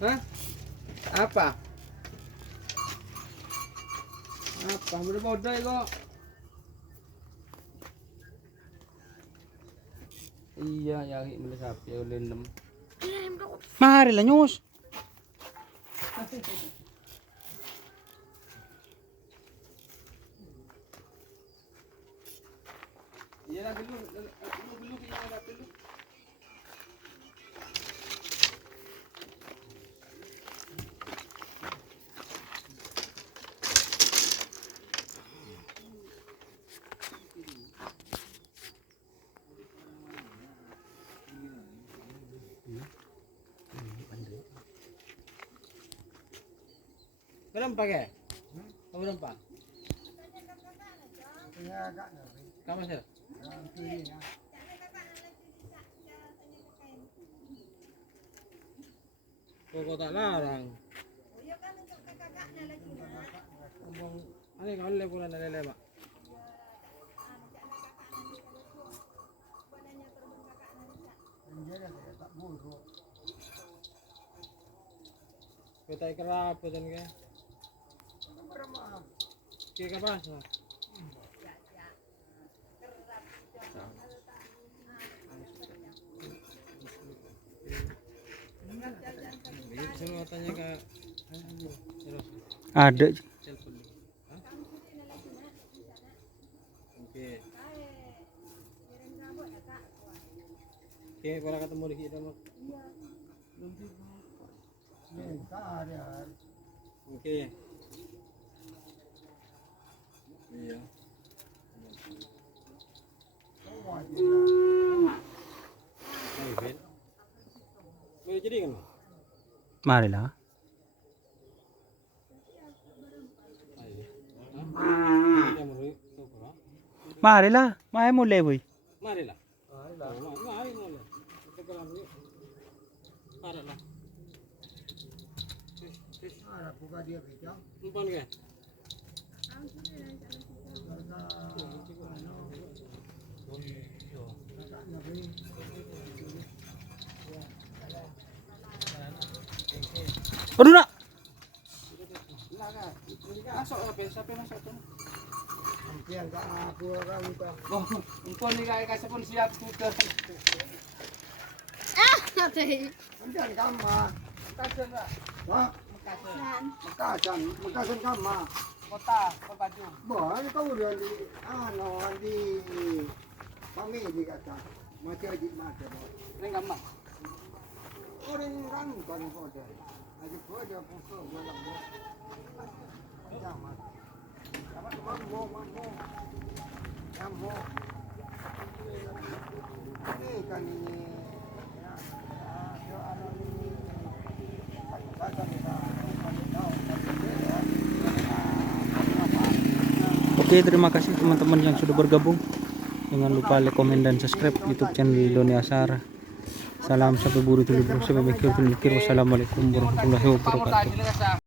Hah? Apa? Apa? Bodoh kok. Iya, yaki mula sapi ulit 6. Mahal lah nyus. Iya lah dulu kita ada dulu. Berapa ke? Berapa? Kamu sih? Kok tak larang? Ini kalau le bulan lele mak. Kita kerap betul ke? Kira apa? Semua tanya ke Ada. telepon. Oke. Oke, kalau ketemu di kita mah. Oke. Iya. Boleh jadi kan? Mahal lah. Mahal lah. Mahal mo levoy. Mari lah. Mari lah. Tegalan ni. Mari lah. Buka dia bijak. Umpan ke? Aduh nak. Masuk apa? Siapa masuk tu? Yang tak aku orang itu. Oh, umpan ni kasih pun siap skuter. Oke. Umpan kamar. Mekasan tak? Wah, Mekasan kamar. Kota baju. Bah, itu udah di kami di kata. Macam di macam. Ini kamar. Orang kan bukan hotel. Aja kerja pokok jalan bos. Jangan. Mambo. Ini kan ini. Oke, terima kasih teman-teman yang sudah bergabung. Jangan lupa like, komen, dan subscribe YouTube channel Doni Asara. Salam sampai buru tuli bro, sampai mikir. Wassalamualaikum warahmatullahi wabarakatuh.